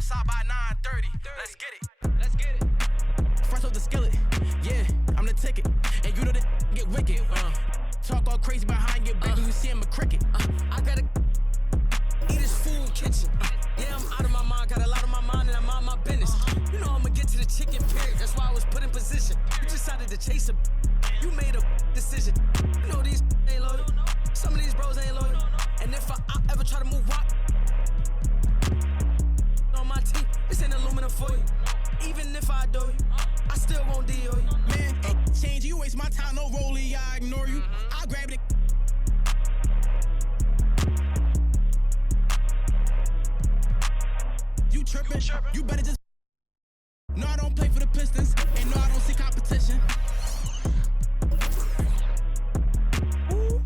outside by 9:30. Let's get it. Let's get it. Fresh off the skillet. Yeah, I'm the ticket. And you know that get wicked. Talk all crazy behind your back when you see him a cricket. I gotta eat his food kitchen. Yeah, I'm out of my mind. Got a lot on my mind and I'm on my business. You know I'ma get to the chicken period. That's why I was put in position. You decided to chase a. You made a decision. You know these ain't loyal. Some of these bros ain't loyal. And if I ever try to move up on my team, this ain't aluminum foil. Even if I do, I still won't deal you. Man, change, you waste my time, no rollie, I ignore you. I grab it. You trippin', you better just. No, I don't play for the Pistons, and no, I don't see competition. Ooh.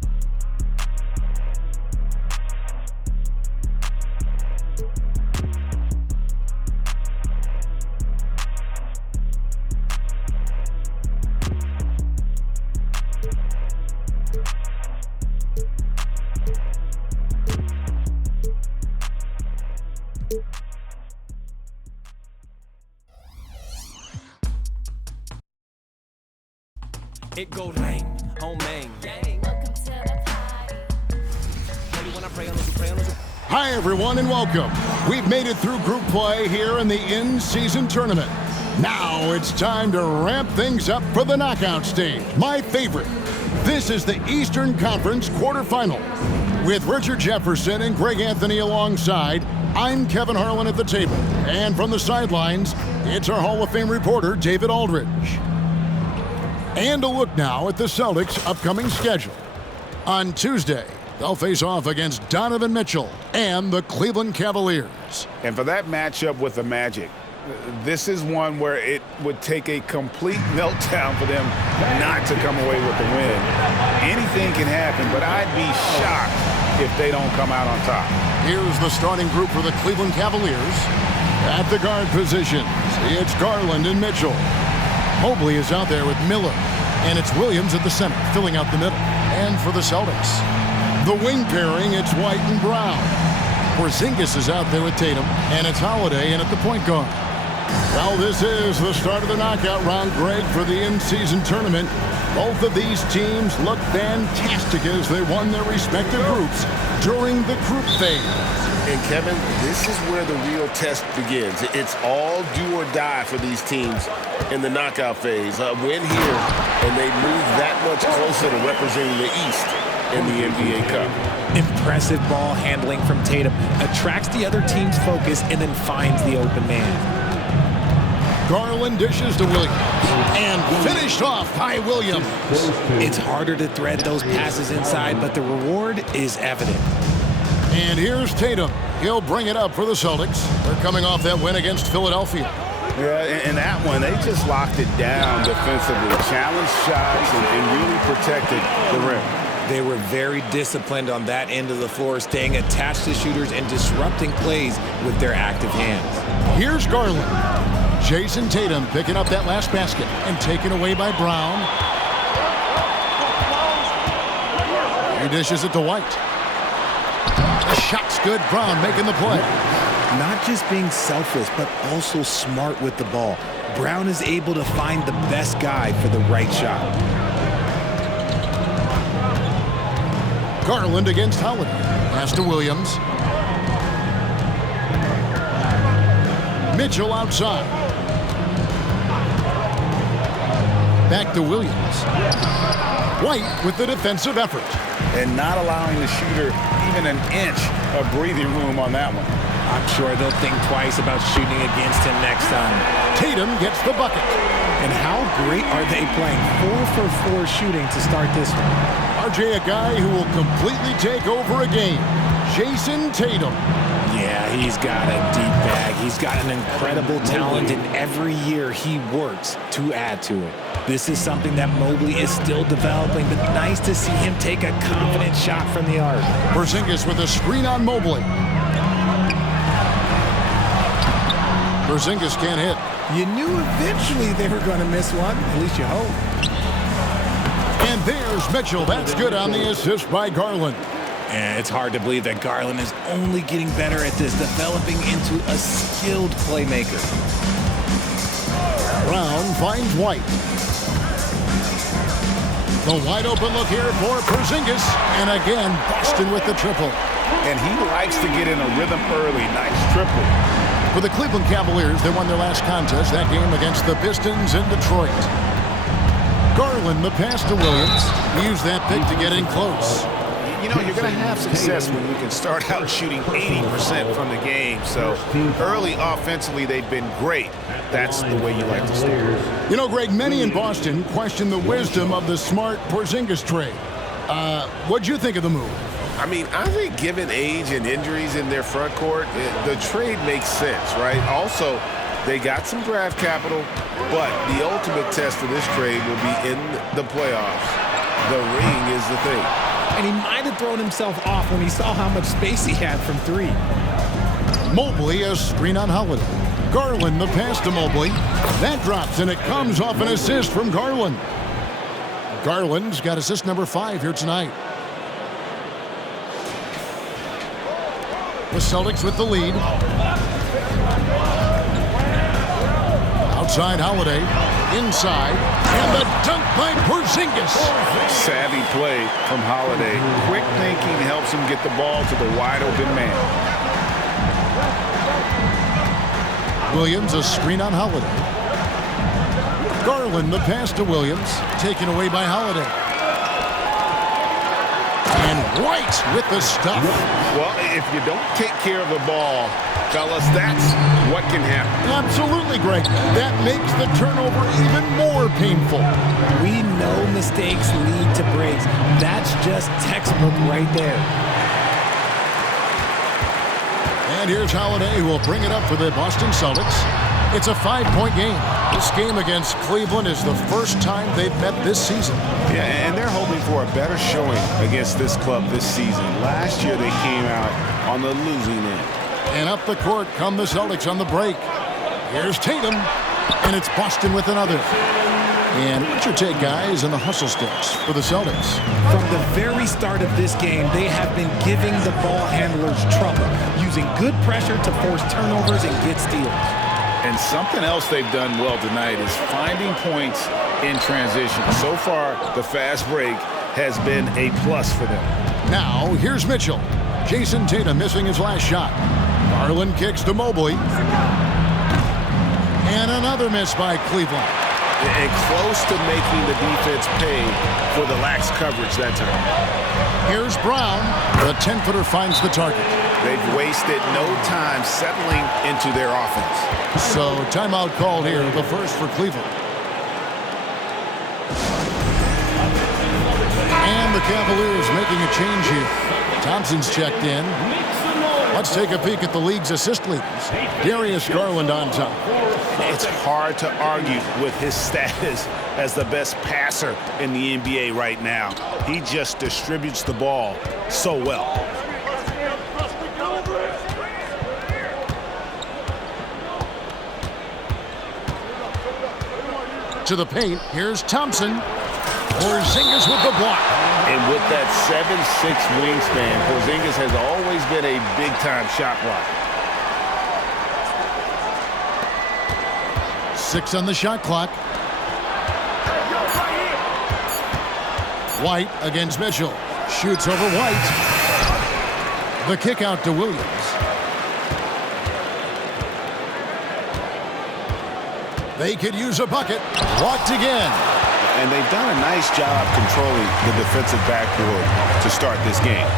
It go lame, home main. Hi, everyone, and welcome. We've made it through group play here in the in-season tournament. Now it's time to ramp things up for the knockout stage. My favorite. This is the Eastern Conference quarterfinal. With Richard Jefferson and Greg Anthony alongside, I'm Kevin Harlan at the table. And from the sidelines, it's our Hall of Fame reporter, David Aldridge. And a look now at the Celtics' upcoming schedule. On Tuesday, they'll face off against Donovan Mitchell and the Cleveland Cavaliers. And for that matchup with the Magic, this is one where it would take a complete meltdown for them not to come away with the win. Anything can happen, but I'd be shocked if they don't come out on top. Here's the starting group for the Cleveland Cavaliers. At the guard positions, it's Garland and Mitchell. Mobley is out there with Miller, and it's Williams at the center, filling out the middle. And for the Celtics, the wing pairing, it's White and Brown. Porzingis is out there with Tatum, and it's Holiday in at the point guard. Well, this is the start of the knockout round, Greg, for the in-season tournament. Both of these teams look fantastic as they won their respective groups during the group phase. And Kevin, this is where the real test begins. It's all do or die for these teams in the knockout phase. A win here, and they move that much closer to representing the East in the NBA Cup. Impressive ball handling from Tatum. Attracts the other team's focus and then finds the open man. Garland dishes to Williams. And finished off by Williams. It's harder to thread those passes inside, but the reward is evident. And here's Tatum. He'll bring it up for the Celtics. They're coming off that win against Philadelphia. Yeah, in that one, they just locked it down defensively, challenged shots, and really protected the rim. They were very disciplined on that end of the floor, staying attached to shooters and disrupting plays with their active hands. Here's Garland. Jason Tatum picking up that last basket and taken away by Brown. He dishes it to White. The shot's good. Brown making the play. Not just being selfless, but also smart with the ball. Brown is able to find the best guy for the right shot. Garland against Holiday. Pass to Williams. Mitchell outside. Back to Williams. White with the defensive effort. And not allowing the shooter even an inch of breathing room on that one. I'm sure they'll think twice about shooting against him next time. Tatum gets the bucket. And how great are they playing? 4 for 4 shooting to start this one. RJ, a guy who will completely take over a game. Jason Tatum. Yeah, he's got a deep bag. He's got an incredible talent, and every year he works to add to it. This is something that Mobley is still developing, but nice to see him take a confident shot from the arc. Porzingis with a screen on Mobley. Porzingis can't hit. You knew eventually they were going to miss one, at least you hope. And there's Mitchell. That's good on the assist by Garland. And it's hard to believe that Garland is only getting better at this, developing into a skilled playmaker. Brown finds White. The wide open look here for Porzingis. And again, Boston with the triple. And he likes to get in a rhythm early. Nice triple. For the Cleveland Cavaliers, they won their last contest, that game against the Pistons in Detroit. Garland, the pass to Williams. Used that pick to get in close. You know, you're going to have success when you can start out shooting 80% from the game. So early offensively, they've been great. That's the way you like to start. You know, Greg, many in Boston question the wisdom of the Smart Porzingis trade. What'd you think of the move? I mean, I think given age and injuries in their front court, the trade makes sense, right? Also, they got some draft capital, but the ultimate test of this trade will be in the playoffs. The ring is the thing. And he might have thrown himself off when he saw how much space he had from three. Mobley, a screen on Holiday. Garland, the pass to Mobley. That drops, and it comes off an assist from Garland. Garland's got assist number 5 here tonight. The Celtics with the lead. Outside Holiday. Inside. And the dunk by Porzingis. Savvy play from Holiday. Quick thinking helps him get the ball to the wide open man. Williams, a screen on Holiday. Garland, the pass to Williams. Taken away by Holiday. And White with the stuff. Well, if you don't take care of the ball, fellas, that's what can happen. Absolutely, Greg. That makes the turnover even more painful. We know mistakes lead to breaks. That's just textbook right there. And here's Holiday, who will bring it up for the Boston Celtics. It's a 5-point game. This game against Cleveland is the first time they've met this season. Yeah, and they're hoping for a better showing against this club this season. Last year they came out on the losing end. And up the court come the Celtics on the break. Here's Tatum, and it's Boston with another. And what's your take, guys, on the hustle sticks for the Celtics? From the very start of this game, they have been giving the ball handlers trouble, using good pressure to force turnovers and get steals. And something else they've done well tonight is finding points in transition. So far, the fast break has been a plus for them. Now, here's Mitchell. Jason Tatum missing his last shot. Garland kicks to Mobley. And another miss by Cleveland. And close to making the defense pay for the lax coverage that time. Here's Brown. The 10-footer finds the target. They've wasted no time settling into their offense. So, timeout called here, the first for Cleveland. And the Cavaliers making a change here. Thompson's checked in. Let's take a peek at the league's assist leaders. Darius Garland on top. It's hard to argue with his status as the best passer in the NBA right now. He just distributes the ball so well. To the paint, here's Thompson. Porzingis with the block. And with that 7'6" wingspan, Porzingis has always been a big-time shot blocker. 6 on the shot clock. White against Mitchell. Shoots over White. The kick out to Williams. They could use a bucket. Blocked again. And they've done a nice job controlling the defensive backboard to start this game.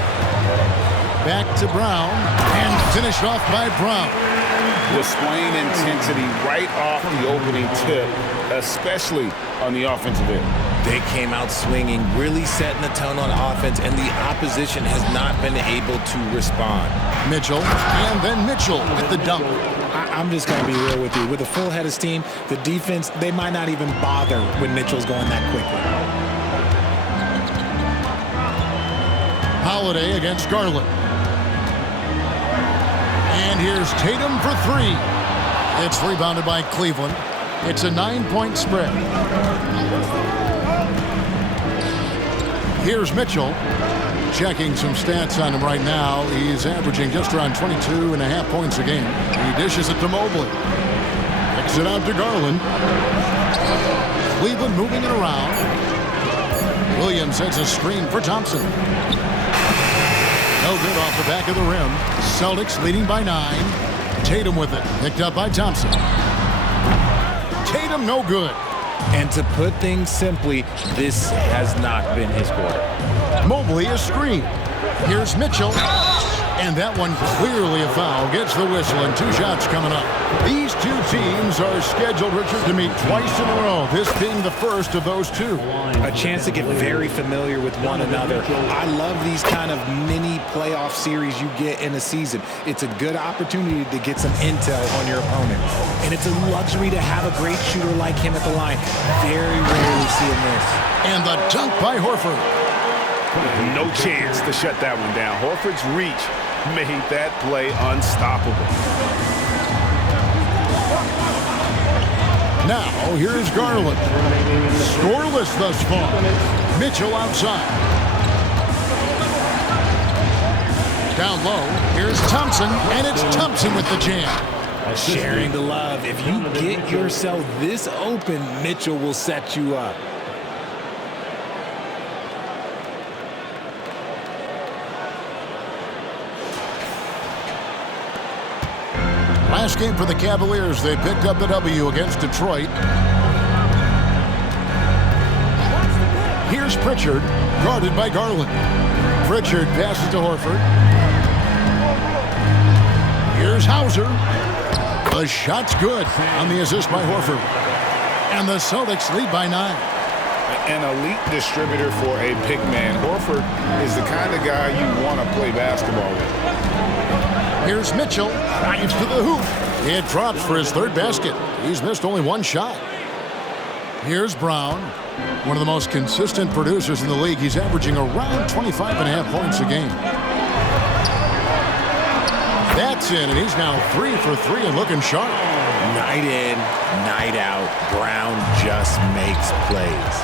Back to Brown. And finished off by Brown. Displaying intensity right off the opening tip, especially on the offensive end. They came out swinging, really setting the tone on offense, and the opposition has not been able to respond. Mitchell, and then Mitchell with the dunk. I'm just going to be real with you. With a full head of steam, the defense, they might not even bother when Mitchell's going that quickly. Holiday against Garland. And here's Tatum for 3. It's rebounded by Cleveland. It's a 9-point spread. Here's Mitchell. Checking some stats on him right now. He's averaging just around 22.5 points a game. He dishes it to Mobley. Kicks it out to Garland. Cleveland moving it around. Williams sets a screen for Thompson. No good off the back of the rim. Celtics leading by 9. Tatum with it. Picked up by Thompson. Tatum no good. And to put things simply, this has not been his quarter. Mobley a screen. Here's Mitchell. And that one clearly a foul. Gets the whistle and 2 shots coming up. These 2 teams are scheduled, Richard, to meet twice in a row. This being the first of those 2. A chance to get very familiar with one another. I love these kind of mini playoff series you get in a season. It's a good opportunity to get some intel on your opponent. And it's a luxury to have a great shooter like him at the line. Very rarely see him miss. And the dunk by Horford. No chance to shut that one down. Horford's reach made that play unstoppable. Now, here's Garland. Scoreless thus far. Mitchell outside. Down low, here's Thompson, and it's Thompson with the jam. Sharing the love. If you get yourself this open, Mitchell will set you up. Last game for the Cavaliers, they picked up the W against Detroit. Here's Pritchard, guarded by Garland. Pritchard passes to Horford. Here's Hauser. The shot's good on the assist by Horford. And the Celtics lead by 9. An elite distributor for a big man. Horford is the kind of guy you want to play basketball with. Here's Mitchell, drives to the hoop. It drops for his 3rd basket. He's missed only 1 shot. Here's Brown, one of the most consistent producers in the league. He's averaging around 25.5 points a game. That's in, and he's now 3 for 3 and looking sharp. Night in, night out, Brown just makes plays.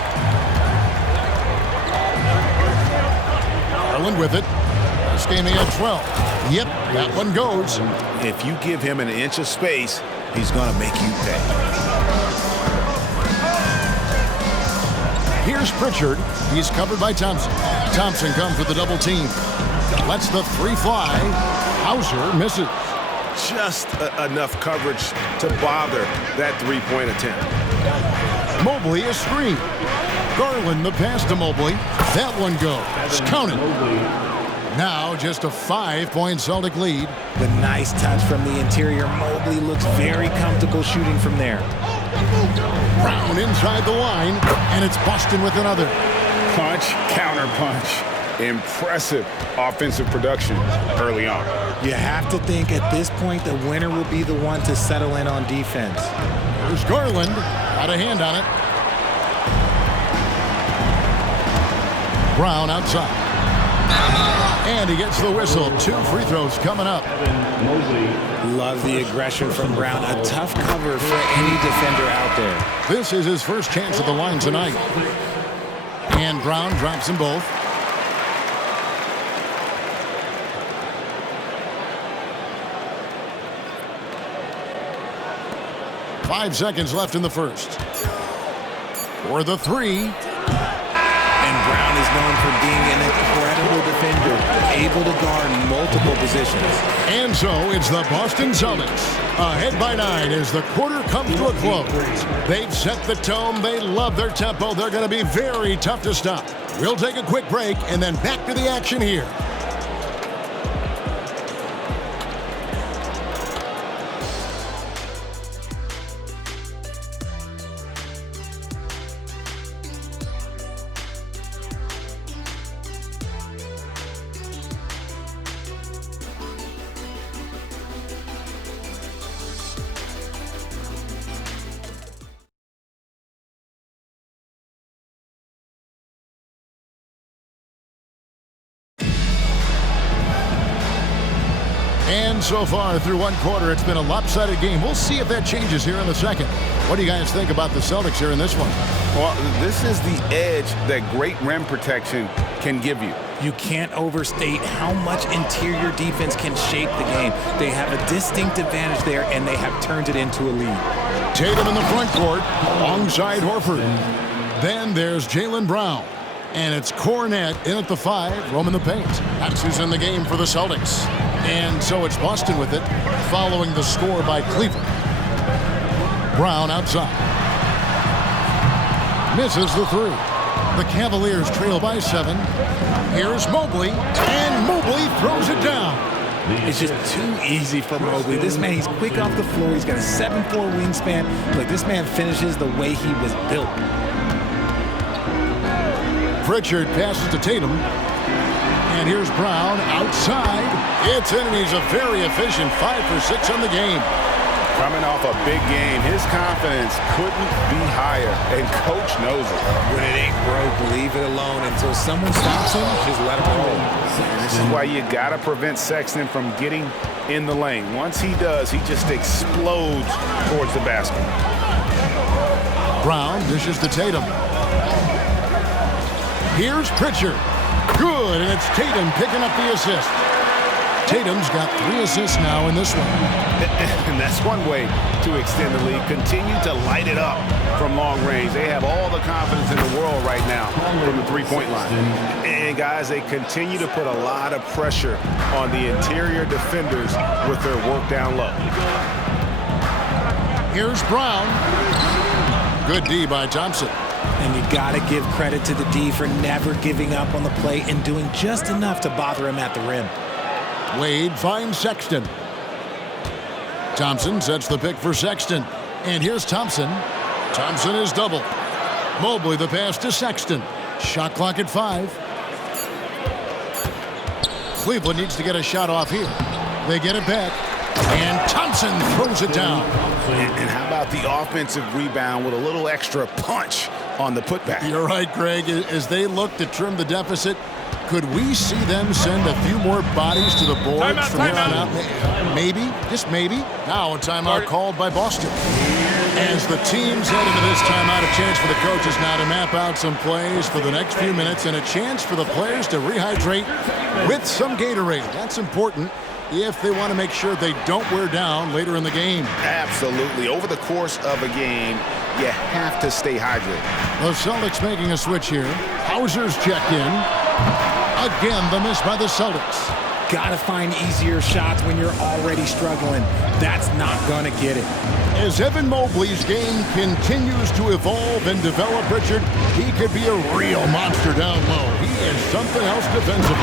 Garland with it. This game he had 12. Yep, that one goes. If you give him an inch of space, he's going to make you pay. Here's Pritchard. He's covered by Thompson. Thompson comes with the double team. Lets the 3 fly. Hauser misses. Just enough coverage to bother that 3-point attempt. Mobley a screen. Garland the pass to Mobley. That one goes. Counted. Now just a 5-point Celtic lead. The nice touch from the interior. Mobley looks very comfortable shooting from there. Brown inside the line, and it's Boston with another. Punch, counter punch. Impressive offensive production early on. You have to think at this point the winner will be the one to settle in on defense. There's Garland. Got a hand on it. Brown outside. And he gets the whistle. 2 free throws coming up. Love the aggression from Brown. A tough cover for any defender out there. This is his first chance at the line tonight. And Brown drops them both. Five seconds left in the first. For the 3. And Brown is known for being an incredible defender, able to guard multiple positions. And so it's the Boston Celtics. Ahead by 9 as the quarter comes to a close. They've set the tone. They love their tempo. They're going to be very tough to stop. We'll take a quick break and then back to the action here. And so far through one quarter, it's been a lopsided game. We'll see if that changes here in the second. What do you guys think about the Celtics here in this one? Well, this is the edge that great rim protection can give you. You can't overstate how much interior defense can shape the game. They have a distinct advantage there, and they have turned it into a lead. Tatum in the front court alongside Horford. Then there's Jaylen Brown. And it's Cornette in at the 5, roaming the paint. That's who's in the game for the Celtics. And so it's Boston with it, following the score by Cleveland. Brown outside. Misses the 3. The Cavaliers trail by 7. Here's Mobley, and Mobley throws it down. It's just too easy for Mobley. This man, he's quick off the floor. He's got a 7'4" wingspan. Look, this man finishes the way he was built. Pritchard passes to Tatum. And here's Brown outside. It's in, and he's a very efficient 5 for 6 on the game. Coming off a big game, his confidence couldn't be higher, and Coach knows it. When it ain't broke, leave it alone. Until someone stops him, just let him roll. This is why you got to prevent Sexton from getting in the lane. Once he does, he just explodes towards the basket. Brown dishes to Tatum. Here's Pritchard. Good, and it's Tatum picking up the assist. Tatum's got 3 assists now in this one. And that's one way to extend the lead. Continue to light it up from long range. They have all the confidence in the world right now from the three-point line. And, guys, they continue to put a lot of pressure on the interior defenders with their work down low. Here's Brown. Good D by Thompson. And you got to give credit to the D for never giving up on the play and doing just enough to bother him at the rim. Wade finds Sexton. Thompson sets the pick for Sexton. And here's Thompson. Thompson is double. Mobley the pass to Sexton. Shot clock at 5. Cleveland needs to get a shot off here. They get it back. And Thompson throws it down. And how about the offensive rebound with a little extra punch on the putback? You're right, Greg. As they look to trim the deficit, could we see them send a few more bodies to the boards from here on out? Maybe, just maybe. Now a timeout called by Boston. As the teams head into this timeout, a chance for the coaches now to map out some plays for the next few minutes and a chance for the players to rehydrate with some Gatorade. That's important if they want to make sure they don't wear down later in the game. Absolutely. Over the course of a game, you have to stay hydrated. The Celtics making a switch here. Hauser's checked in. Again, the miss by the Celtics. Got to find easier shots when you're already struggling. That's not going to get it. As Evan Mobley's game continues to evolve and develop, Richard, he could be a real monster down low. He is something else defensively.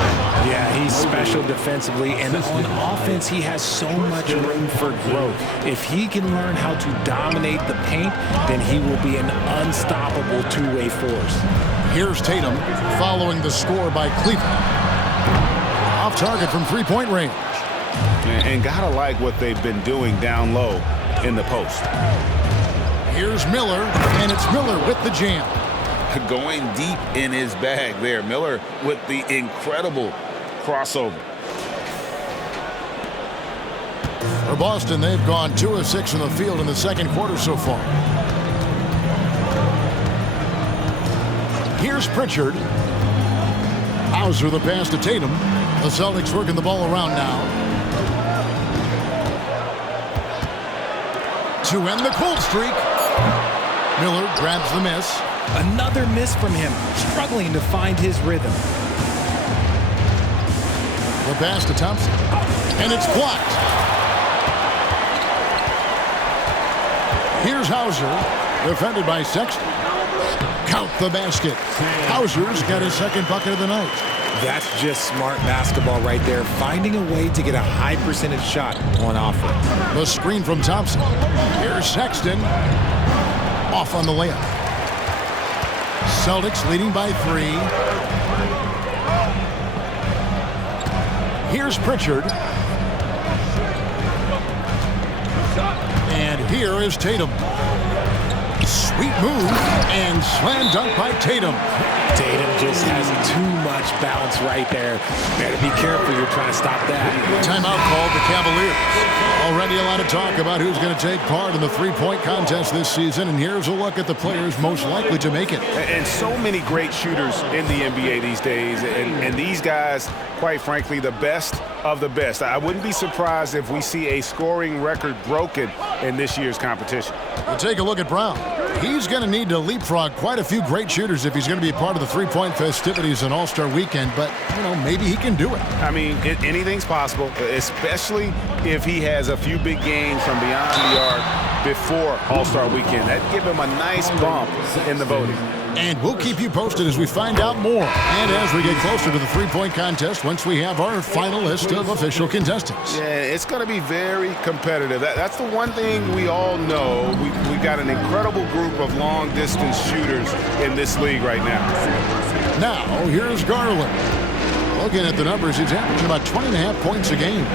Yeah, he's special defensively, and on offense, he has so much room for growth. If he can learn how to dominate the paint, then he will be an unstoppable two-way force. Here's Tatum following the score by Cleveland. Off target from three-point range. And gotta like what they've been doing down low in the post. Here's Miller, and it's Miller with the jam. Going deep in his bag there. Miller with the incredible crossover. For Boston, they've gone 2 of 6 in the field in the second quarter so far. Here's Pritchard. Hauser the pass to Tatum. The Celtics working the ball around now. To end the cold streak. Miller grabs the miss. Another miss from him, struggling to find his rhythm. The pass to Thompson. And it's blocked. Here's Hauser, defended by Sexton. Count the basket. Hauser's got his second bucket of the night. That's just smart basketball right there, finding a way to get a high percentage shot on offense. The screen from Thompson. Here's Sexton. Off on the layup. Celtics leading by 3. Here's Pritchard. And here is Tatum. Sweet move and slam dunk by Tatum. Tatum just has too much bounce right there. Better be careful. You're trying to stop that. Timeout called the Cavaliers. Already a lot of talk about who's going to take part in the three-point contest this season, and here's a look at the players most likely to make it. And so many great shooters in the NBA these days, and these guys, quite frankly, the best of the best. I wouldn't be surprised if we see a scoring record broken in this year's competition. We'll take a look at Brown. He's going to need to leapfrog quite a few great shooters if he's going to be a part of the three-point festivities in All-Star Weekend, but, maybe he can do it. I mean, anything's possible, especially if he has a few big games from beyond the arc before All-Star Weekend. That'd give him a nice bump in the voting. And we'll keep you posted as we find out more and as we get closer to the three-point contest once we have our final list of official contestants. Yeah, it's going to be very competitive. That's the one thing we all know. We've got an incredible group of long-distance shooters in this league right now. Now, here's Garland. Looking at the numbers, he's averaging about 20.5 points a game.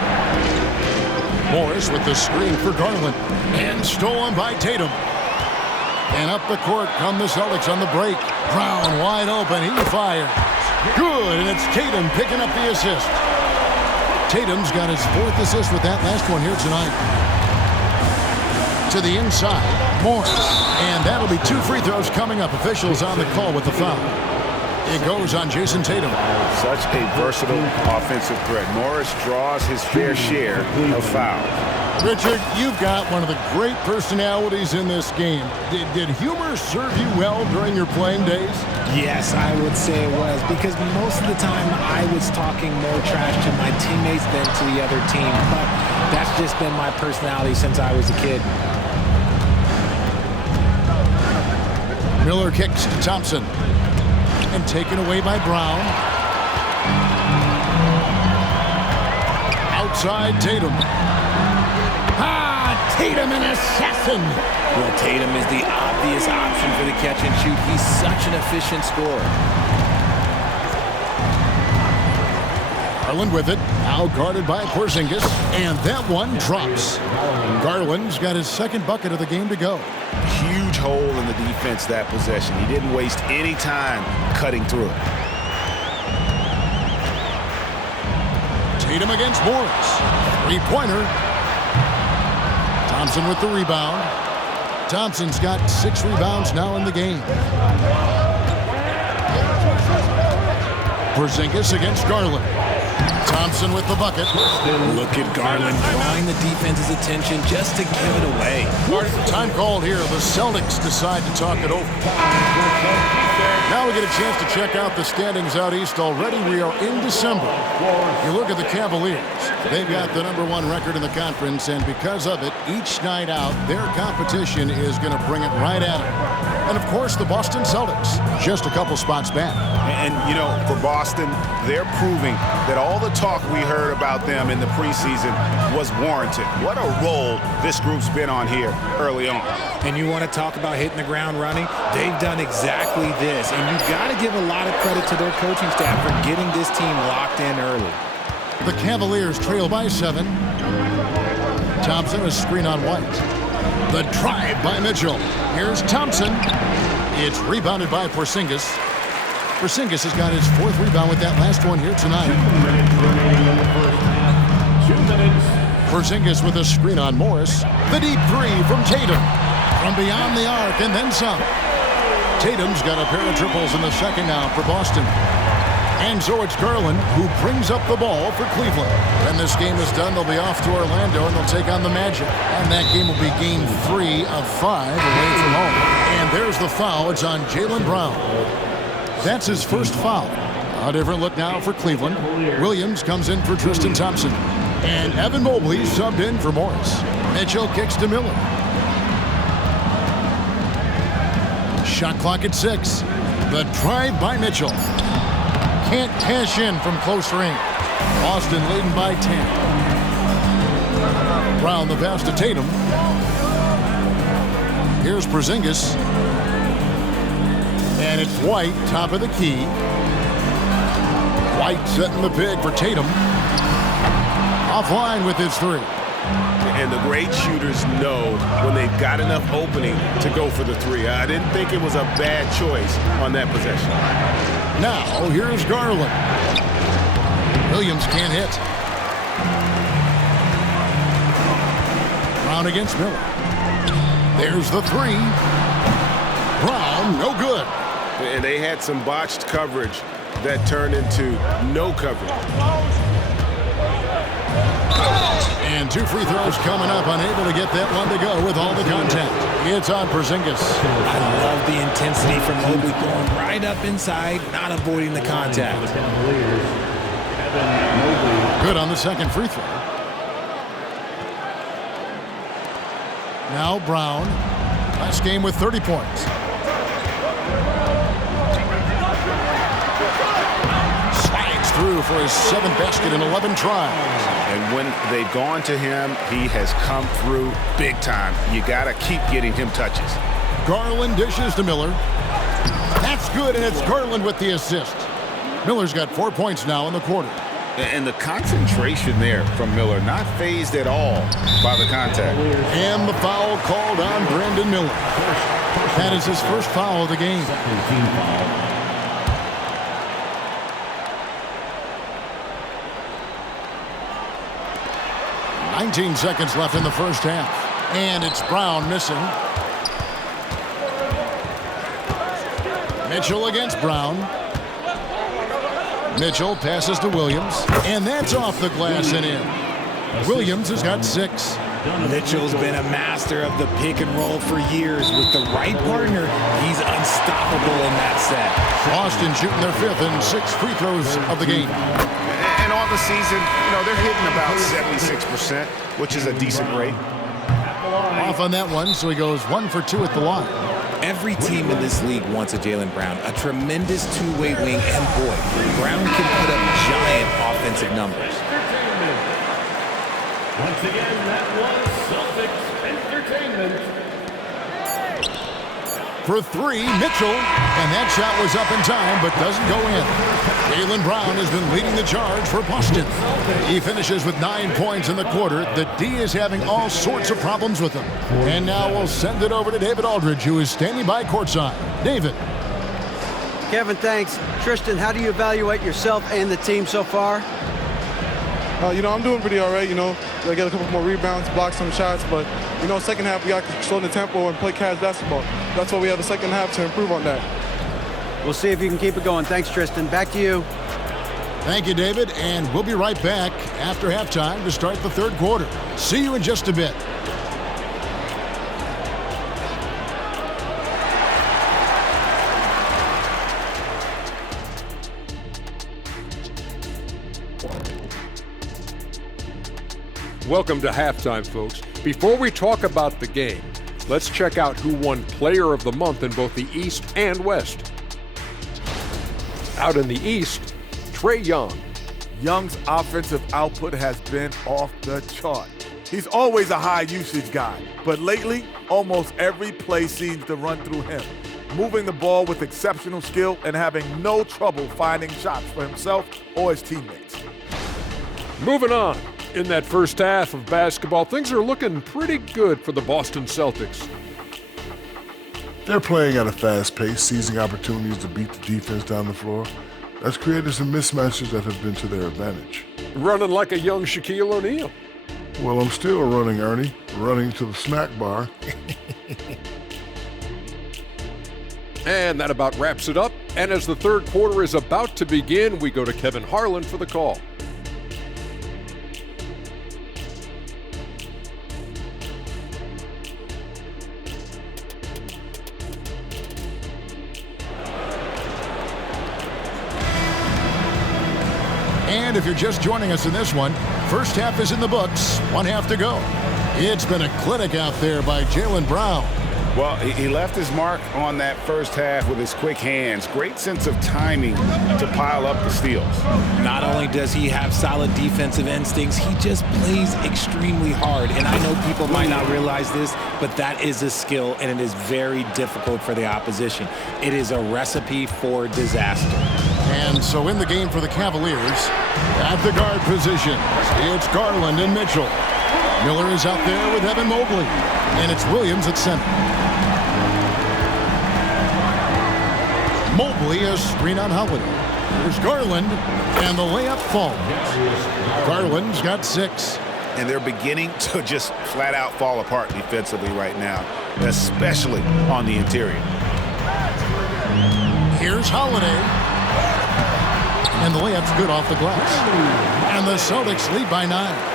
Morris with the screen for Garland. And stolen by Tatum. And up the court come the Celtics on the break. Brown wide open. He fires. Good, and it's Tatum picking up the assist. Tatum's got his fourth assist with that last one here tonight. To the inside, Morris. And that'll be 2 free throws coming up. Officials on the call with the foul. It goes on Jason Tatum. Such a versatile offensive threat. Morris draws his fair share of fouls. Richard, you've got one of the great personalities in this game. Did humor serve you well during your playing days? Yes, I would say it was, because most of the time I was talking more trash to my teammates than to the other team. But that's just been my personality since I was a kid. Miller kicks to Thompson. And taken away by Brown. Outside Tatum. Tatum, an assassin. Well, Tatum is the obvious option for the catch and shoot. He's such an efficient scorer. Garland with it. Now guarded by Porzingis. And that one drops. Garland's got his second bucket of the game to go. Huge hole in the defense that possession. He didn't waste any time cutting through it. Tatum against Morris. Three-pointer. Thompson with the rebound. Thompson's got 6 rebounds now in the game. Porzingis against Garland. Thompson with the bucket. Look at Garland drawing the defense's attention just to give it away. Time called here. The Celtics decide to talk it over. Now we get a chance to check out the standings out east already. We are in December. You look at the Cavaliers. They've got the #1 record in the conference, and because of it, each night out, their competition is going to bring it right at them. And, of course, the Boston Celtics, just a couple spots back. And for Boston, they're proving that all the talk we heard about them in the preseason was warranted. What a role this group's been on here early on. And you want to talk about hitting the ground running? They've done exactly this. And you've got to give a lot of credit to their coaching staff for getting this team locked in early. The Cavaliers trail by 7. Thompson, a screen on White. The drive by Mitchell. Here's Thompson. It's rebounded by Porzingis. Porzingis has got his 4th rebound with that last one here tonight. 2 minutes. Porzingis with a screen on Morris. The deep 3 from Tatum. From beyond the arc and then some. Tatum's got a pair of triples in the second now for Boston. And so it's Garland who brings up the ball for Cleveland. When this game is done, they'll be off to Orlando and they'll take on the Magic. And that game will be game 3 of 5 away from home. And there's the foul. It's on Jaylen Brown. That's his first foul. A different look now for Cleveland. Williams comes in for Tristan Thompson. And Evan Mobley subbed in for Morris. Mitchell kicks to Miller. Shot clock at 6. The drive by Mitchell. Can't cash in from close range. Boston leading by 10. Brown the pass to Tatum. Here's Porzingis. And it's White, top of the key. White setting the pick for Tatum. Offline with his 3. And the great shooters know when they've got enough opening to go for the three. I didn't think it was a bad choice on that possession. Now, here's Garland. Williams can't hit. Brown against Miller. There's the three. Brown, no good. And they had some botched coverage that turned into no coverage. And 2 free throws coming up, unable to get that one to go with all the contact. It's on Porzingis. I love the intensity from Mobley going right up inside, not avoiding the contact. Good on the second free throw. Now Brown. Last game with 30 points. Slides through for his 7th basket in 11 tries. And when they've gone to him, he has come through big time. You got to keep getting him touches. Garland dishes to Miller. That's good, and it's Garland with the assist. Miller's got 4 points now in the quarter. And the concentration there from Miller, not fazed at all by the contact. And the foul called on Brandon Miller. That is his first foul of the game. 19 seconds left in the first half. And it's Brown missing. Mitchell against Brown. Mitchell passes to Williams. And that's off the glass and in. Williams has got 6. Mitchell's been a master of the pick and roll for years. With the right partner, he's unstoppable in that set. Boston shooting their 5th and 6th free throws of the game. And on the season, they're hitting about 76%, which is a decent rate. Off on that one, so he goes 1 for 2 at the line. Every team in this league wants a Jaylen Brown, a tremendous two-way wing, and boy, Brown can put up giant offensive numbers. Once again, that was Celtics Entertainment. For 3, Mitchell, and that shot was up in time, but doesn't go in. Jaylen Brown has been leading the charge for Boston. He finishes with 9 points in the quarter. The D is having all sorts of problems with him. And now we'll send it over to David Aldridge, who is standing by courtside. David. Kevin, thanks. Tristan, how do you evaluate yourself and the team so far? I'm doing pretty all right. I get a couple more rebounds, block some shots, but, second half we got to slow the tempo and play cash basketball. That's why we have the second half to improve on that. We'll see if you can keep it going. Thanks, Tristan. Back to you. Thank you, David, and we'll be right back after halftime to start the third quarter. See you in just a bit. Welcome to halftime, folks. Before we talk about the game, let's check out who won Player of the Month in both the East and West. Out in the East, Trae Young. Young's offensive output has been off the chart. He's always a high usage guy, but lately, almost every play seems to run through him, moving the ball with exceptional skill and having no trouble finding shots for himself or his teammates. Moving on. In that first half of basketball, things are looking pretty good for the Boston Celtics. They're playing at a fast pace, seizing opportunities to beat the defense down the floor. That's created some mismatches that have been to their advantage. Running like a young Shaquille O'Neal. Well, I'm still running, Ernie. Running to the snack bar. And that about wraps it up. And as the third quarter is about to begin, we go to Kevin Harlan for the call. And if you're just joining us in this one, first half is in the books, 1 half to go. It's been a clinic out there by Jaylen Brown. Well, he left his mark on that first half with his quick hands. Great sense of timing to pile up the steals. Not only does he have solid defensive instincts, he just plays extremely hard. And I know people might not realize this, but that is a skill, and it is very difficult for the opposition. It is a recipe for disaster. And so in the game for the Cavaliers, at the guard position, it's Garland and Mitchell. Miller is out there with Evan Mobley. And it's Williams at center. Mobley, a screen on Holiday. Here's Garland, and the layup falls. Garland's got 6. And they're beginning to just flat out fall apart defensively right now, especially on the interior. Here's Holiday. And the layup's good off the glass. And the Celtics lead by 9.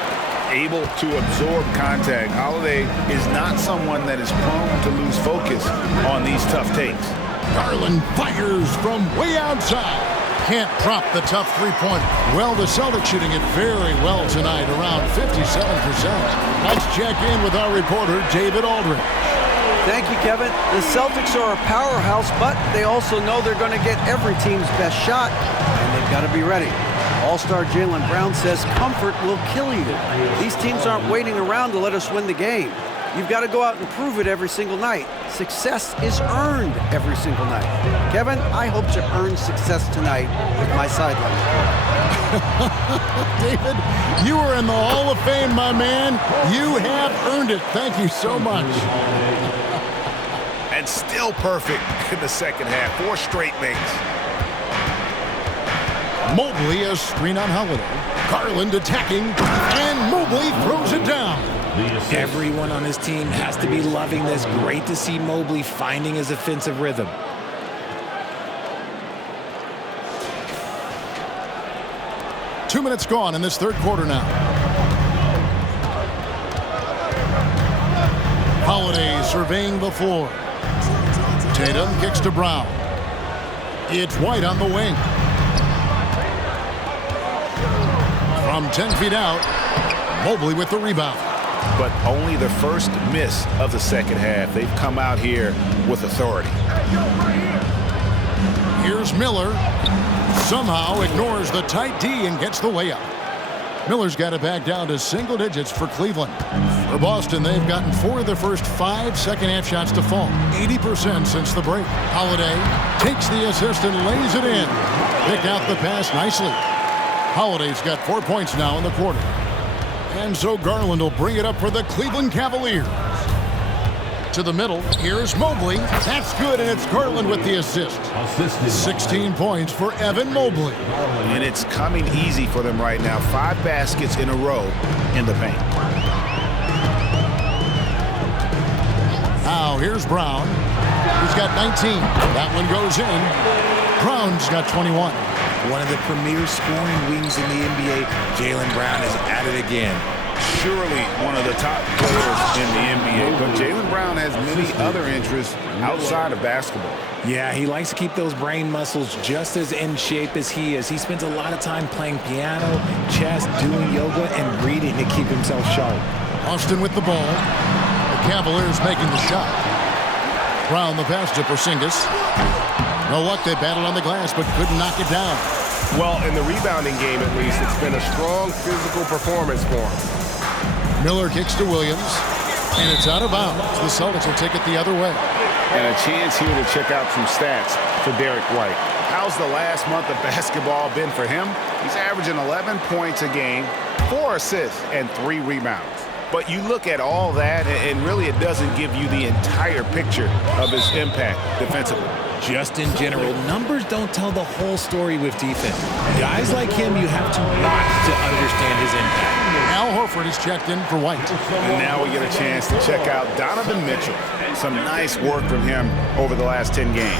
Able to absorb contact. Holiday is not someone that is prone to lose focus on these tough takes. Garland fires from way outside. Can't drop the tough three-pointer. Well, the Celtics shooting it very well tonight, around 57%. Let's check in with our reporter, David Aldridge. Thank you, Kevin. The Celtics are a powerhouse, but they also know they're going to get every team's best shot, and they've got to be ready. All-star Jaylen Brown says comfort will kill you. These teams aren't waiting around to let us win the game. You've got to go out and prove it every single night. Success is earned every single night. Kevin, I hope to earn success tonight with my sideline. David, you are in the Hall of Fame, my man. You have earned it. Thank you so much. And still perfect in the second half. 4 straight makes. Mobley, a screen on Holiday. Garland attacking, and Mobley throws it down. Everyone on his team has to be loving this. Great to see Mobley finding his offensive rhythm. Two minutes gone in this third quarter now. Holiday surveying the floor. Tatum kicks to Brown. It's White on the wing. From 10 feet out, Mobley with the rebound. But only the first miss of the second half. They've come out here with authority. Here's Miller. Somehow ignores the tight D and gets the layup. Miller's got it back down to single digits for Cleveland. For Boston, they've gotten 4 of their first 5 second-half shots to fall. 80% since the break. Holiday takes the assist and lays it in. Picked out the pass nicely. Holiday's got 4 points now in the quarter. And so Garland will bring it up for the Cleveland Cavaliers. To the middle, here's Mobley. That's good, and it's Garland with the assist. 16 points for Evan Mobley. And it's coming easy for them right now. 5 baskets in a row in the paint. Now here's Brown. He's got 19. That one goes in. Brown's got 21. One of the premier scoring wings in the NBA, Jaylen Brown is at it again. Surely one of the top players in the NBA, but Jaylen Brown has many other interests outside of basketball. Yeah, he likes to keep those brain muscles just as in shape as he is. He spends a lot of time playing piano, chess, doing yoga, and reading to keep himself sharp. Austin with the ball. The Cavaliers making the shot. Brown the pass to Porzingis. No luck, they battled on the glass, but couldn't knock it down. Well, in the rebounding game, at least, it's been a strong physical performance for him. Miller kicks to Williams, and it's out of bounds. The Celtics will take it the other way. And a chance here to check out some stats for Derek White. How's the last month of basketball been for him? He's averaging 11 points a game, 4 assists, and 3 rebounds. But you look at all that, and really it doesn't give you the entire picture of his impact defensively. Just in general, numbers don't tell the whole story with defense. Guys like him, you have to watch to understand his impact. Al Horford is checked in for White. And now we get a chance to check out Donovan Mitchell. Some nice work from him over the last 10 games.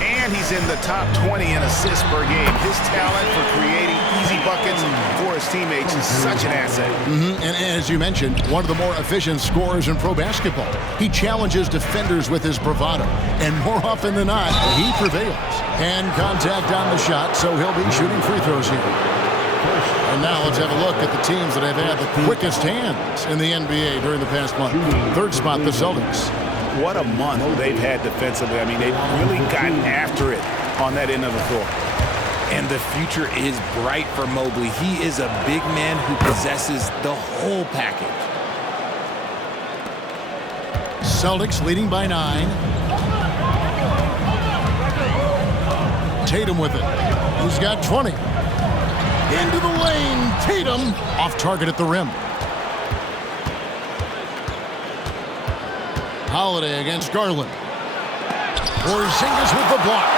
And he's in the top 20 in assists per game. His talent for creating easy buckets for his teammates is such an asset. And as you mentioned, one of the more efficient scorers in pro basketball. He challenges defenders with his bravado. And more often than not, he prevails. And contact on the shot, so he'll be shooting free throws here. And now let's have a look at the teams that have had the quickest hands in the NBA during the past month. Third spot, the Celtics. What a month they've had defensively. I mean, they've really gotten after it on that end of the floor. And the future is bright for Mobley. He is a big man who possesses the whole package. Celtics leading by 9. Tatum with it. He's got 20. Into the lane. Tatum off target at the rim. Holiday against Garland. Porzingis with the block.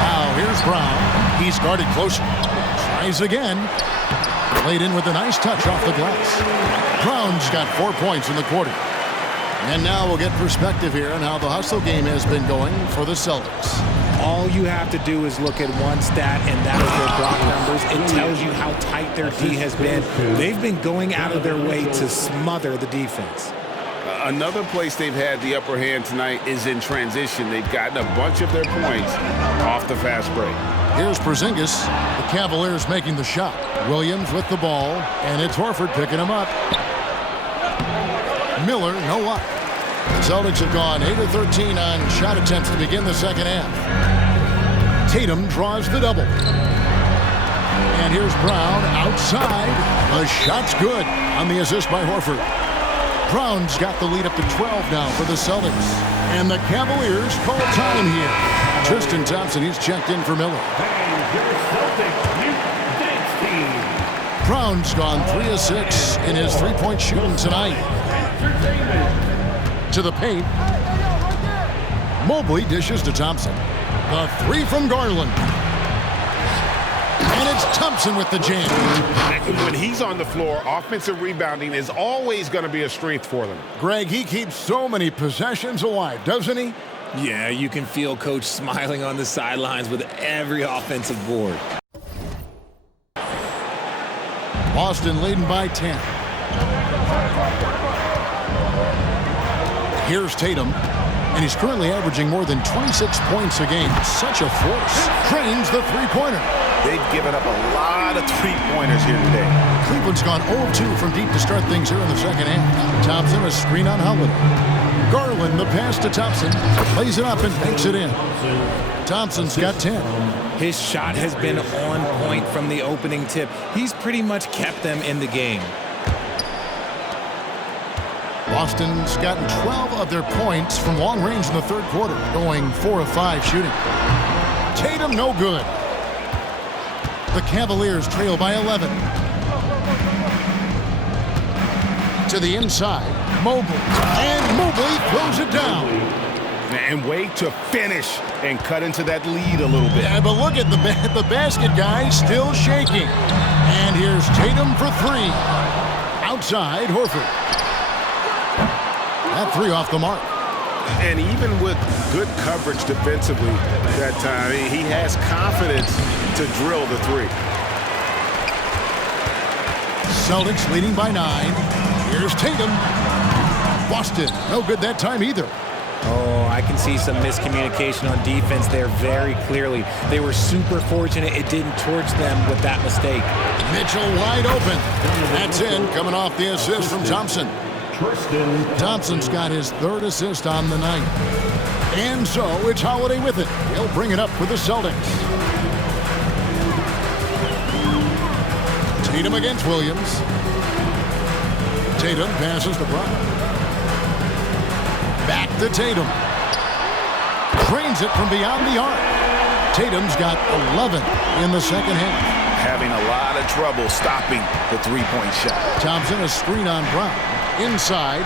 Now here's Brown. He's guarded closer. Tries again. Played in with a nice touch off the glass. Brown's got 4 points in the quarter. And now we'll get perspective here on how the hustle game has been going for the Celtics. All you have to do is look at one stat, and that is their block numbers. It tells you how tight their D has been. They've been going out of their way to smother the defense. Another place they've had the upper hand tonight is in transition. They've gotten a bunch of their points off the fast break. Here's Porzingis. The Cavaliers making the shot. Williams with the ball, and it's Horford picking him up. Miller, no luck. The Celtics have gone 8 of 13 on shot attempts to begin the second half. Tatum draws the double. And here's Brown outside. The shot's good on the assist by Horford. Brown's got the lead up to 12 now for the Celtics. And the Cavaliers call time here. Tristan Thompson, he's checked in for Miller. Brown's gone 3 of 6 in his three-point shooting tonight. To the paint. Mobley dishes to Thompson. The three from Garland. And it's Thompson with the jam. When he's on the floor, offensive rebounding is always going to be a strength for them. Greg, he keeps so many possessions alive, doesn't he? Yeah, you can feel Coach smiling on the sidelines with every offensive board. Boston leading by 10. Here's Tatum, and he's currently averaging more than 26 points a game. Such a force. Cranes the three-pointer. They've given up a lot of three-pointers here today. Cleveland's gone 0-2 from deep to start things here in the second half. Thompson, a screen on Holiday. Garland, the pass to Thompson. Plays it up and banks it in. Thompson's got 10. His shot has been on point from the opening tip. He's pretty much kept them in the game. Boston's gotten 12 of their points from long range in the third quarter, going 4 of 5 shooting. Tatum, no good. The Cavaliers trail by 11. To the inside, Mobley. And Mobley throws it down. And wait to finish and cut into that lead a little bit. Yeah, but look at the basket guy still shaking. And here's Tatum for 3. Outside, Horford. That 3 off the mark. And even with good coverage defensively that time, he has confidence to drill the 3. Celtics leading by 9. Here's Tatum. Boston, no good that time either. Oh, I can see some miscommunication on defense there very clearly. They were super fortunate it didn't torch them with that mistake. Mitchell wide open. That's in, coming off the assist from Thompson. Thompson's got his 3rd assist on the night. And so it's Holiday with it. He'll bring it up for the Celtics. Tatum against Williams. Tatum passes to Brown. Back to Tatum. Cranes it from beyond the arc. Tatum's got 11 in the second half. Having a lot of trouble stopping the three-point shot. Thompson, a screen on Brown. Inside.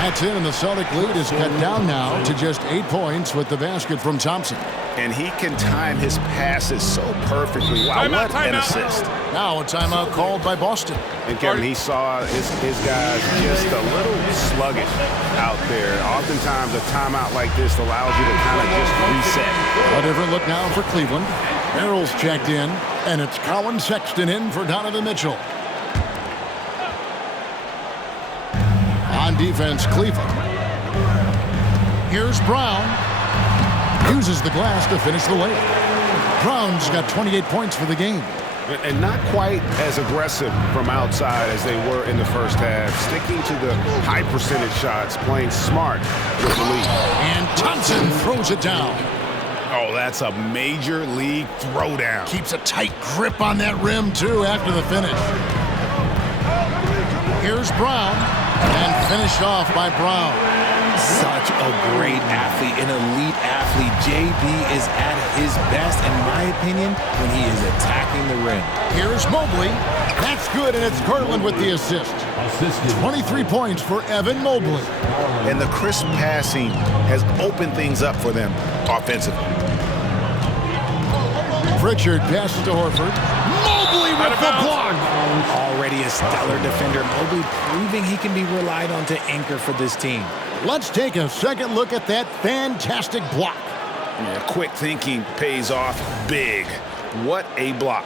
That's in, and the Celtic lead is cut down now to just 8 points with the basket from Thompson. And he can time his passes so perfectly. Wow, what an assist. Now a timeout called by Boston. And Kevin, he saw his guys just a little sluggish out there. Oftentimes a timeout like this allows you to kind of just reset. A different look now for Cleveland. Merrill's checked in, and it's Colin Sexton in for Donovan Mitchell. On defense, Cleveland. Here's Brown. Uses the glass to finish the layup. Brown's got 28 points for the game. And not quite as aggressive from outside as they were in the first half. Sticking to the high percentage shots, playing smart with the lead. And Thompson throws it down. Oh, that's a major league throwdown. Keeps a tight grip on that rim, too, after the finish. Here's Brown. And finished off by Brown. Such a great athlete, an elite athlete. JB is at his best, in my opinion, when he is attacking the rim. Here's Mobley. That's good, and it's Garland with the assist. assisted. 23 points for Evan Mobley. And the crisp passing has opened things up for them offensively. Pritchard passes to Horford. Mobley with the block. Already a stellar defender, Mobley proving he can be relied on to anchor for this team. Let's take a second look at that fantastic block. Yeah, quick thinking pays off big. What a block.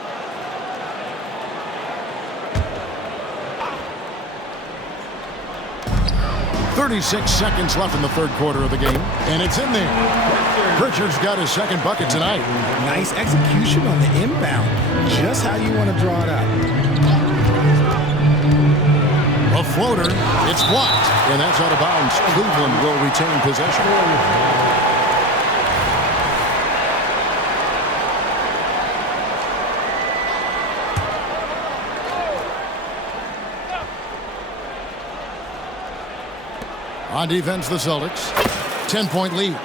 .36 seconds left in the third quarter of the game, and it's in there. Pritchard's got his second bucket tonight. Nice execution on the inbound. Just how you want to draw it up. A floater, it's blocked, and that's out of bounds. Cleveland will retain possession. On defense, the Celtics. 10-point lead.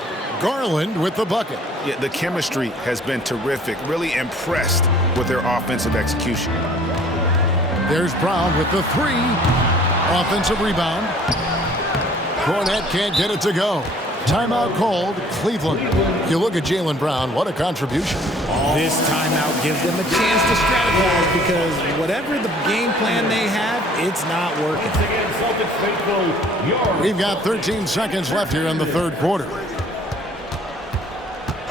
Garland with the bucket. Yeah, the chemistry has been terrific. Really impressed with their offensive execution. There's Brown with the three. Offensive rebound. Cornette can't get it to go. Timeout called, Cleveland. You look at Jaylen Brown, what a contribution. This timeout gives them a chance to strategize because whatever the game plan they have, it's not working. We've got 13 seconds left here in the third quarter.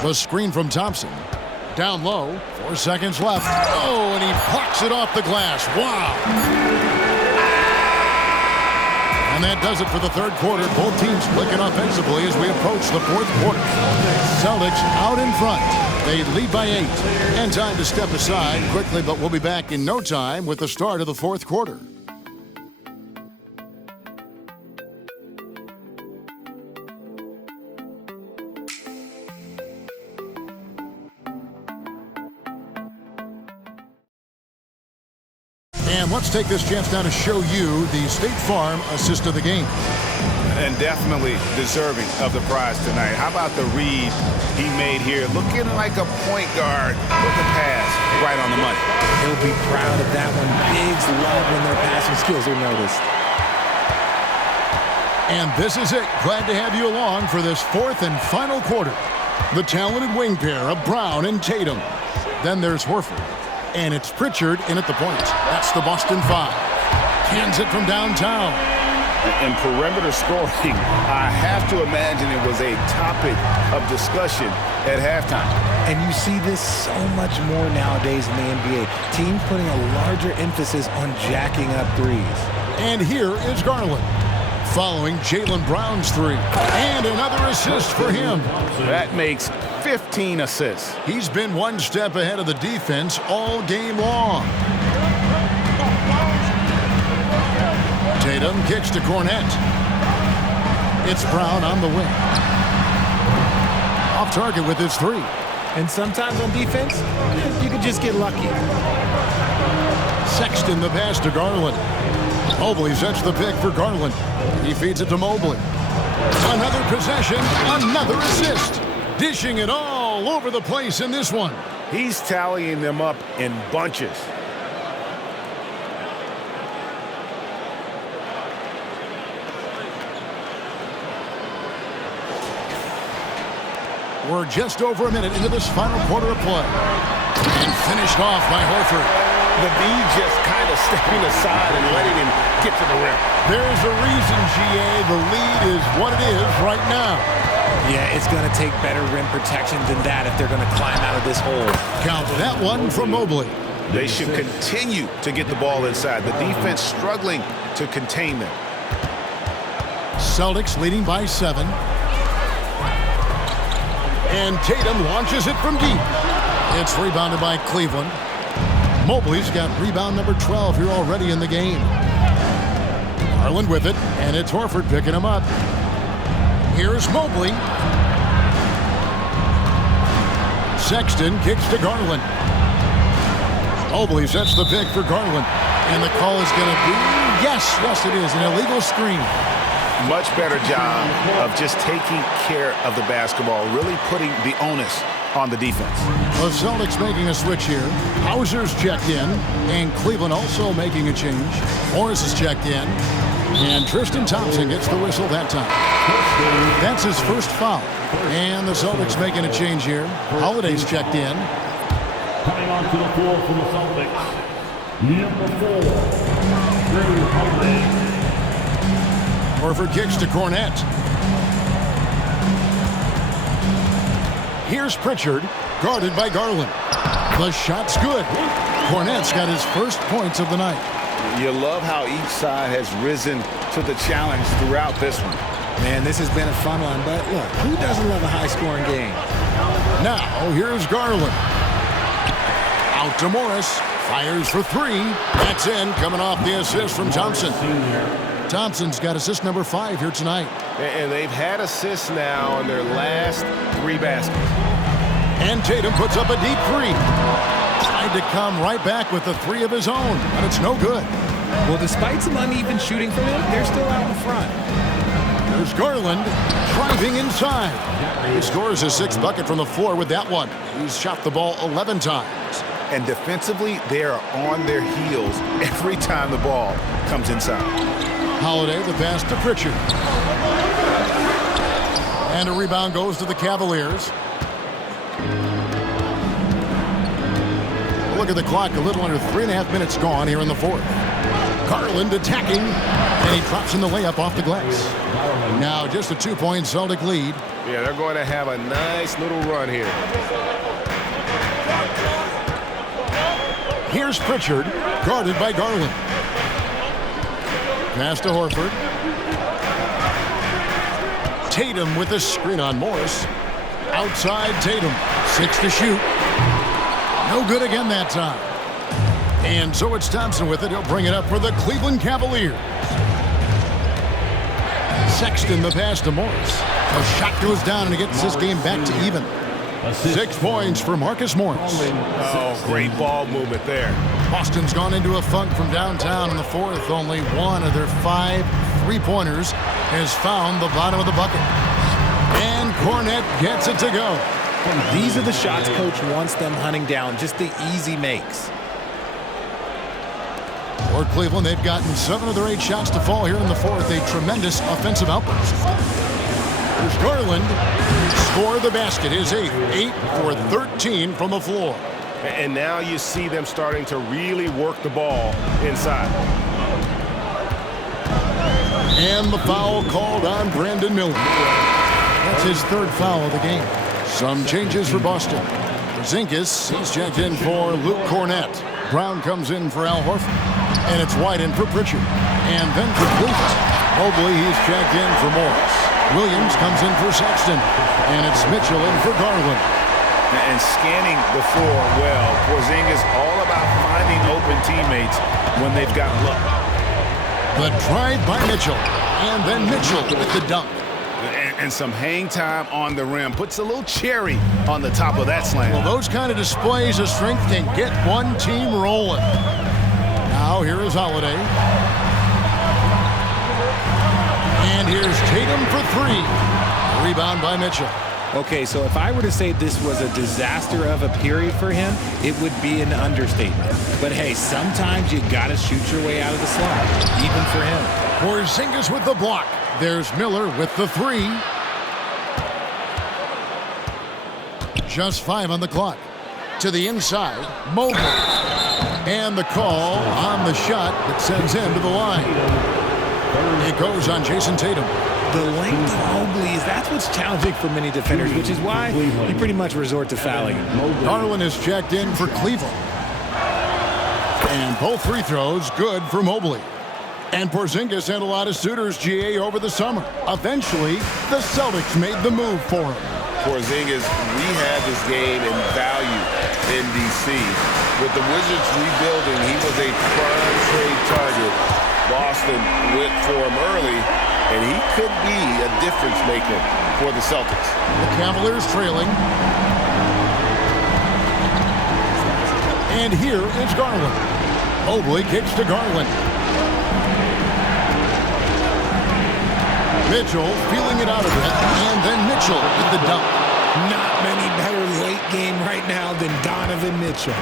The screen from Thompson. Down low, 4 seconds left. Oh, and he plucks it off the glass. Wow. And that does it for the third quarter. Both teams clicking offensively as we approach the fourth quarter. Celtics out in front. They lead by 8. And time to step aside quickly, but we'll be back in no time with the start of the fourth quarter. And let's take this chance now to show you the State Farm assist of the game. And definitely deserving of the prize tonight. How about the read he made here? Looking like a point guard with the pass right on the money. He'll be proud of that one. Bigs love when their passing skills are noticed. And this is it. Glad to have you along for this fourth and final quarter. The talented wing pair of Brown and Tatum. Then there's Horford. And it's Pritchard in at the point. That's the Boston Five. Cans it from downtown. And perimeter scoring, I have to imagine it was a topic of discussion at halftime. And you see this so much more nowadays in the NBA. Teams putting a larger emphasis on jacking up threes. And here is Garland, following Jaylen Brown's three. And another assist for him. That makes 15 assists. He's been one step ahead of the defense all game long. Tatum kicks to Cornette. It's Brown on the wing. Off target with his three. And sometimes on defense, you can just get lucky. Sexton the pass to Garland. Mobley sets the pick for Garland. He feeds it to Mobley. Another possession, another assist. Dishing it all over the place in this one. He's tallying them up in bunches. We're just over a minute into this final quarter of play. And finished off by Horford. The D just kind of stepping aside and letting him get to the rim. There's a reason, GA. The lead is what it is right now. Yeah, it's going to take better rim protection than that if they're going to climb out of this hole. Count that one from Mobley. They should continue to get the ball inside. The defense struggling to contain them. Celtics leading by 7. And Tatum launches it from deep. It's rebounded by Cleveland. Mobley's got rebound number 12 here already in the game. Garland with it, and it's Horford picking him up. Here's Mobley. Sexton kicks to Garland. Mobley sets the pick for Garland. And the call is going to be, yes, it is, an illegal screen. much better job of just taking care of the basketball, really putting the onus on the defense. The Celtics making a switch here. Hauser's checked in, and Cleveland also making a change. Morris is checked in, and Tristan Thompson gets the whistle that time. That's his first foul. And the Celtics making a change here. Holiday's checked in. Coming onto the floor for the Celtics, number 4, Drew Holiday. Horford kicks to Cornette. Here's Pritchard, guarded by Garland. The shot's good. Cornette's got his first points of the night. You love how each side has risen to the challenge throughout this one. Man, this has been a fun one, but look, who doesn't love a high-scoring game? Now, here's Garland. Out to Morris. Fires for three. That's in, coming off the assist from Thompson. Thompson's got assist number 5 here tonight. And they've had assists now on their last 3 baskets. And Tatum puts up a deep 3. Tried to come right back with the 3 of his own, but it's no good. Well, despite some uneven shooting from him, they're still out in front. There's Garland driving inside. He scores his 6th bucket from the floor with that one. He's shot the ball 11 times. And defensively, they are on their heels every time the ball comes inside. Holiday, the pass to Pritchard. And a rebound goes to the Cavaliers. Look at the clock, a little under 3.5 minutes gone here in the 4th. Garland attacking, and he drops in the layup off the glass. Now just a 2-point Celtic lead. Yeah, they're going to have a nice little run here. Here's Pritchard, guarded by Garland. Pass to Horford. Tatum with a screen on Morris. Outside Tatum, 6 to shoot. No good again that time. And so it's Thompson with it. He'll bring it up for the Cleveland Cavaliers. Sexton the pass to Morris. A shot goes down and it gets this game back to even. 6 points for Marcus Morris. Oh, great ball movement there. Boston's gone into a funk from downtown in the 4th. Only one of their 5 3-pointers has found the bottom of the bucket. And Cornette gets it to go. These are the shots coach wants them hunting down, just the easy makes. For Cleveland, they've gotten 7 of their 8 shots to fall here in the 4th. A tremendous offensive outburst. There's Garland. Score the basket, his 8th. 8 for 13 from the floor. And now you see them starting to really work the ball inside. And the foul called on Brandon Miller. That's his 3rd foul of the game. Some changes for Boston. Porzingis, he's checked in for Luke Cornette. Brown comes in for Al Horford. And it's White in for Pritchard. And then for Cleveland, Mobley, he's checked in for Morris. Williams comes in for Sexton. And it's Mitchell in for Garland. And scanning the floor well, Porzingis all about finding open teammates when they've got look. The drive by Mitchell. And then Mitchell with the dunk. And some hang time on the rim. Puts a little cherry on the top of that slam. Well, those kind of displays of strength can get one team rolling. Now here is Holiday. And here's Tatum for 3. Rebound by Mitchell. Okay, so if I were to say this was a disaster of a period for him, it would be an understatement. But hey, sometimes you gotta shoot your way out of the slump, even for him. Porzingis with the block. There's Miller with the 3. Just 5 on the clock. To the inside, Mobley. And the call on the shot that sends him to the line. It goes on Jason Tatum. The length of Mobley that's what's challenging for many defenders, which is why you pretty much resort to fouling him. Garland is checked in for Cleveland. And both free throws good for Mobley. And Porzingis had a lot of suitors, GA, over the summer. Eventually, the Celtics made the move for him. Porzingis, we had this game in value in D.C. With the Wizards rebuilding, he was a prime trade target. Boston went for him early, and he could be a difference maker for the Celtics. The Cavaliers trailing. And here is Garland. Mobley kicks to Garland. Mitchell feeling it out of it, and then Mitchell with the dunk. Not many better late game right now than Donovan Mitchell.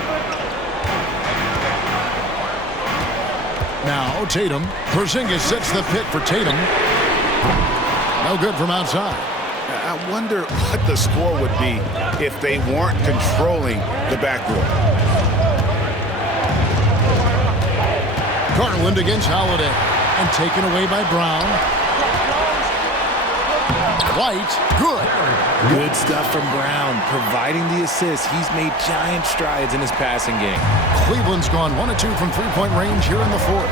Now Tatum. Porzingis sets the pick for Tatum. No good from outside. I wonder what the score would be if they weren't controlling the backboard. Garland against Holiday. And taken away by Brown. White, good. Good stuff from Brown, providing the assist. He's made giant strides in his passing game. Cleveland's gone 1 of 2 from three-point range here in the fourth.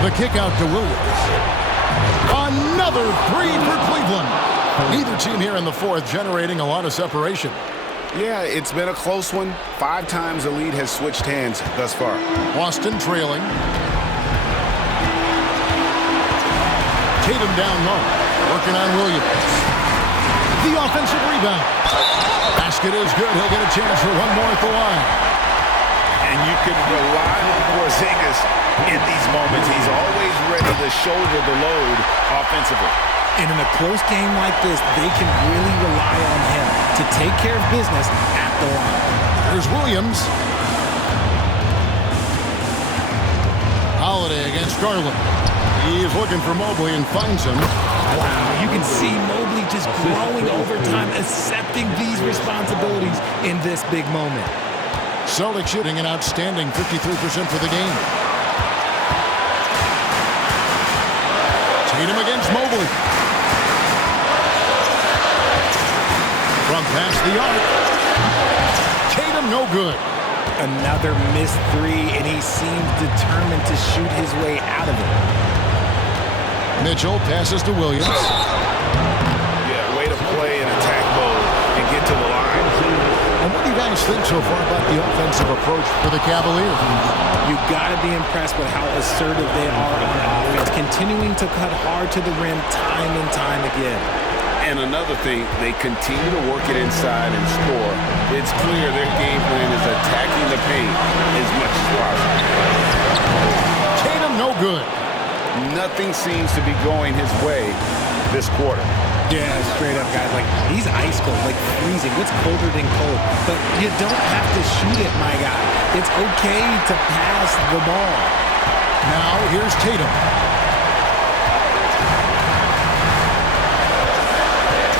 The kick out to Williams. Another three for Cleveland. Neither team here in the fourth generating a lot of separation. Yeah, it's been a close one. 5 times the lead has switched hands thus far. Boston trailing. Tatum down low, working on Williams. The offensive rebound. Basket is good. He'll get a chance for one more at the line. And you can rely on Porzingis in these moments. He's always ready to shoulder the load offensively. And in a close game like this, they can really rely on him to take care of business at the line. There's Williams. Holiday against Garland. He is looking for Mobley and finds him. Wow, you can see Mobley just growing over time, accepting these responsibilities in this big moment. Celtics shooting an outstanding 53% for the game. Tatum against Mobley. From past the arc. Tatum no good. Another missed three, and he seems determined to shoot his way out of it. Mitchell passes to Williams. Yeah, way to play in attack mode and get to the line. And what do you guys think so far about the offensive approach for the Cavaliers? You got to be impressed with how assertive they are on offense, continuing to cut hard to the rim time and time again. And another thing, they continue to work it inside and score. It's clear their game plan is attacking the paint as much as possible. Tatum no good. Nothing seems to be going his way this quarter. Yeah, straight up, guys. Like, he's ice cold, like freezing. What's colder than cold? But you don't have to shoot it, my guy. It's okay to pass the ball. Now, here's Tatum.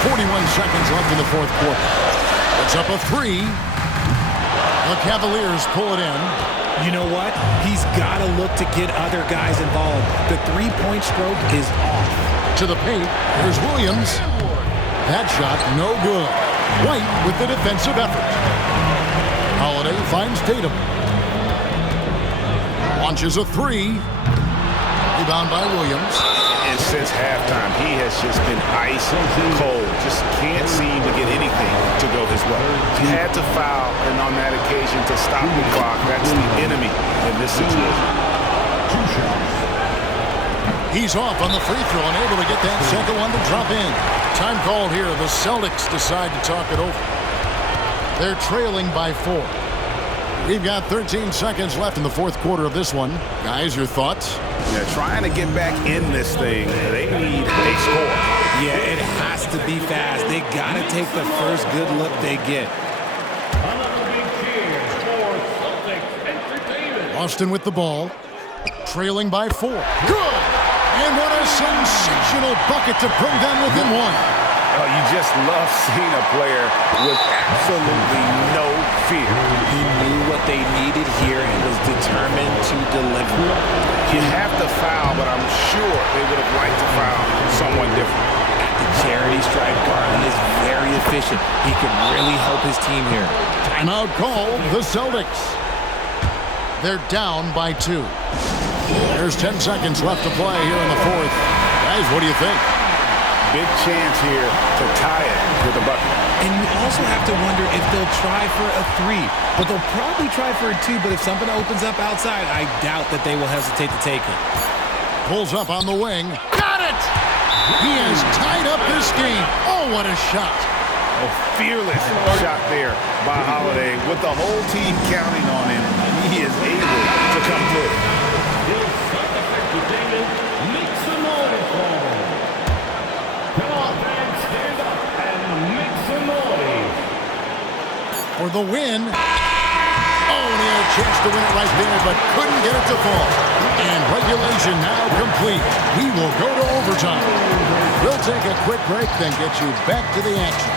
41 seconds left in the fourth quarter. It's up a three. The Cavaliers pull it in. You know what? He's got to look to get other guys involved. The three-point stroke is off. To the paint, here's Williams. That shot, no good. White with the defensive effort. Holiday finds Tatum. Launches a three. Rebound by Williams. And since halftime, he has just been ice cold. Just can't seem to get anything to go his way. He had to foul, and on that occasion, to stop the clock. That's the enemy in this situation. He's off on the free throw and able to get that second one to drop in. Time called here. The Celtics decide to talk it over. They're trailing by 4. We've got 13 seconds left in the fourth quarter of this one. Guys, your thoughts? Yeah, trying to get back in this thing, they need a score. Yeah, it has to be fast. They got to take the first good look they get. Austin with the ball. Trailing by 4. Good! And what a sensational bucket to bring them within 1. Oh, you just love seeing a player with absolutely no fear. He knew what they needed here and was determined to deliver. You have to foul, but I'm sure they would have liked to foul someone different. At the charity stripe, Garland is very efficient. He can really help his team here. Timeout called the Celtics. They're down by 2. There's 10 seconds left to play here in the fourth. Guys, what do you think? Big chance here to tie it with a bucket. And you also have to wonder if they'll try for a 3. But they'll probably try for a 2. But if something opens up outside, I doubt that they will hesitate to take it. Pulls up on the wing. Got it! He has tied up this game. Oh, what a shot. A fearless shot there by Holiday. With the whole team counting on him, he is able to come through. the win. Oh, and he had a chance to win it right there, but couldn't get it to fall. And regulation now complete. We will go to overtime. We'll take a quick break, then get you back to the action.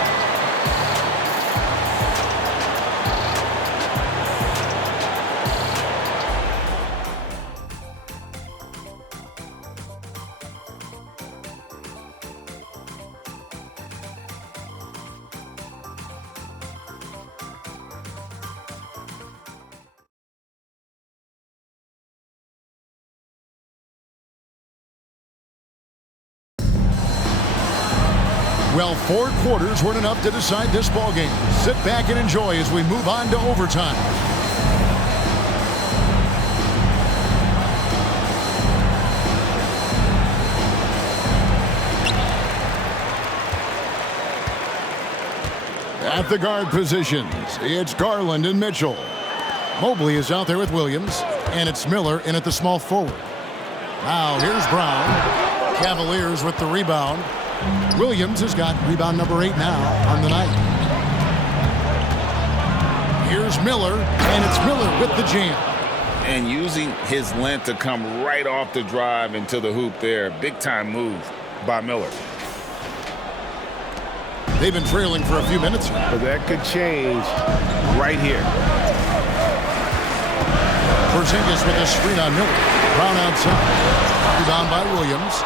Well, 4 quarters weren't enough to decide this ballgame. Sit back and enjoy as we move on to overtime. At the guard positions, it's Garland and Mitchell. Mobley is out there with Williams, and it's Miller in at the small forward. Now here's Brown. Cavaliers with the rebound. Williams has got rebound number 8 now on the night. Here's Miller, and it's Miller with the jam. And using his length to come right off the drive into the hoop there. Big time move by Miller. They've been trailing for a few minutes. But that could change right here. Porzingis with a screen on Miller. Brown outside. Rebound by Williams.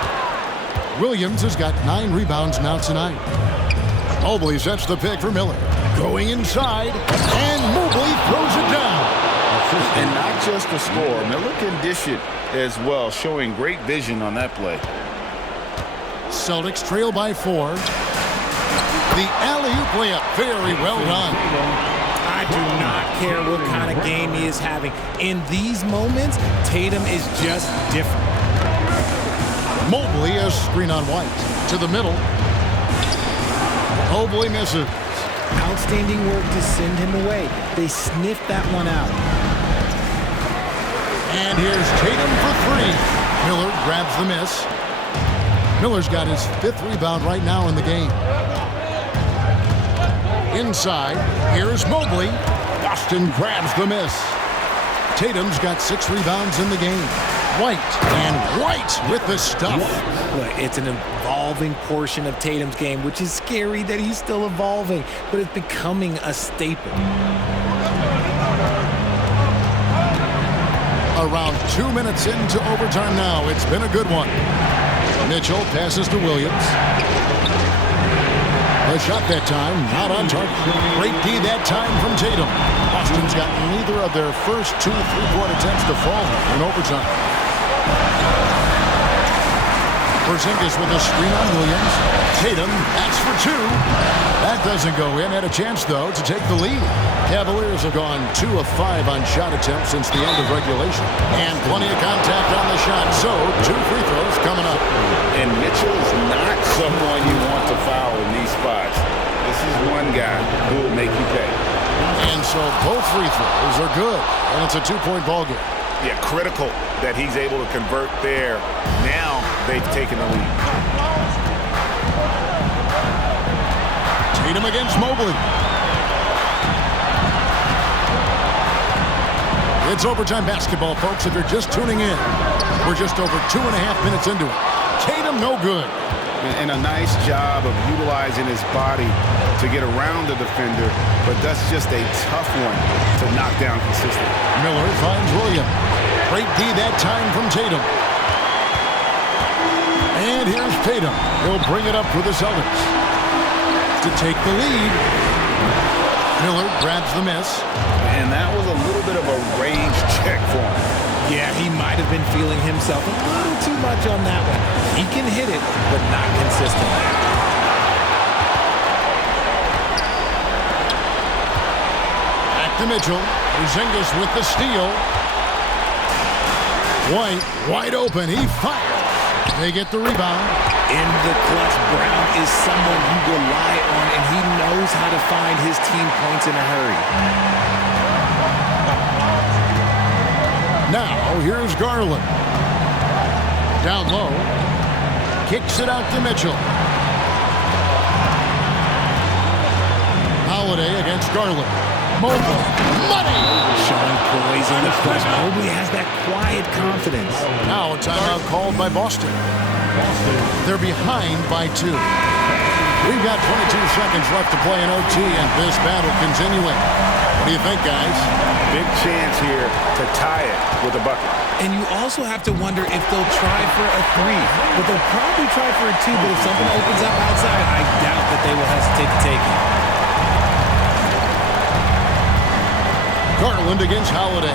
Williams has got 9 rebounds now tonight. Mobley sets the pick for Miller. Going inside, and Mobley throws it down. And not just the score. Miller can dish it as well, showing great vision on that play. Celtics trail by 4. The alley-oop layup, very well done. I do not care what kind of game he is having. In these moments, Tatum is just different. Mobley has screen on White. To the middle. Mobley misses. Outstanding work to send him away. They sniffed that one out. And here's Tatum for 3. Miller grabs the miss. Miller's got his 5th rebound right now in the game. Inside, here's Mobley. Boston grabs the miss. Tatum's got 6 rebounds in the game. White with the stuff. Look, it's an evolving portion of Tatum's game, which is scary that he's still evolving, but it's becoming a staple. Around 2 minutes into overtime now. It's been a good one. Mitchell passes to Williams. A shot that time, not on target. Great D that time from Tatum. Boston's got neither of their first 2 3-point attempts to fall in overtime. Porzingis with a screen on Williams. Tatum, that's for 2. That doesn't go in. Had a chance, though, to take the lead. Cavaliers have gone 2 of 5 on shot attempts since the end of regulation. And plenty of contact on the shot, so 2 free throws coming up. And Mitchell is not someone you want to foul in these spots. This is one guy who will make you pay. And so both free throws are good, and it's a 2-point ball game. Yeah, critical that he's able to convert there. Now they've taken the lead. Tatum against Mobley. It's overtime basketball, folks, if you're just tuning in. We're just over 2.5 minutes into it. Tatum no good. And a nice job of utilizing his body to get around the defender, but that's just a tough one to knock down consistently. Miller finds Williams. Great D that time from Tatum. And here's Tatum. He'll bring it up for the Celtics to take the lead. Miller grabs the miss. And that was a little bit of a range check for him. Yeah, he might have been feeling himself a little too much on that one. He can hit it, but not consistently. Back to Mitchell. Porzingis with the steal. White, wide open. He fires. They get the rebound. In the clutch, Brown is someone you rely on, and he knows how to find his team points in a hurry. Now, here's Garland. Down low. Kicks it out to Mitchell. Holiday against Garland. Mobley. Money! Showing poise in the push. Mobley has that quiet confidence. Now a timeout called by Boston. They're behind by 2. We've got 22 seconds left to play in OT, and this battle continuing. What do you think, guys? Big chance here to tie it with a bucket. And you also have to wonder if they'll try for a 3. But they'll probably try for a 2, but if something opens up outside, I doubt that they will hesitate to take it. Garland against Holiday.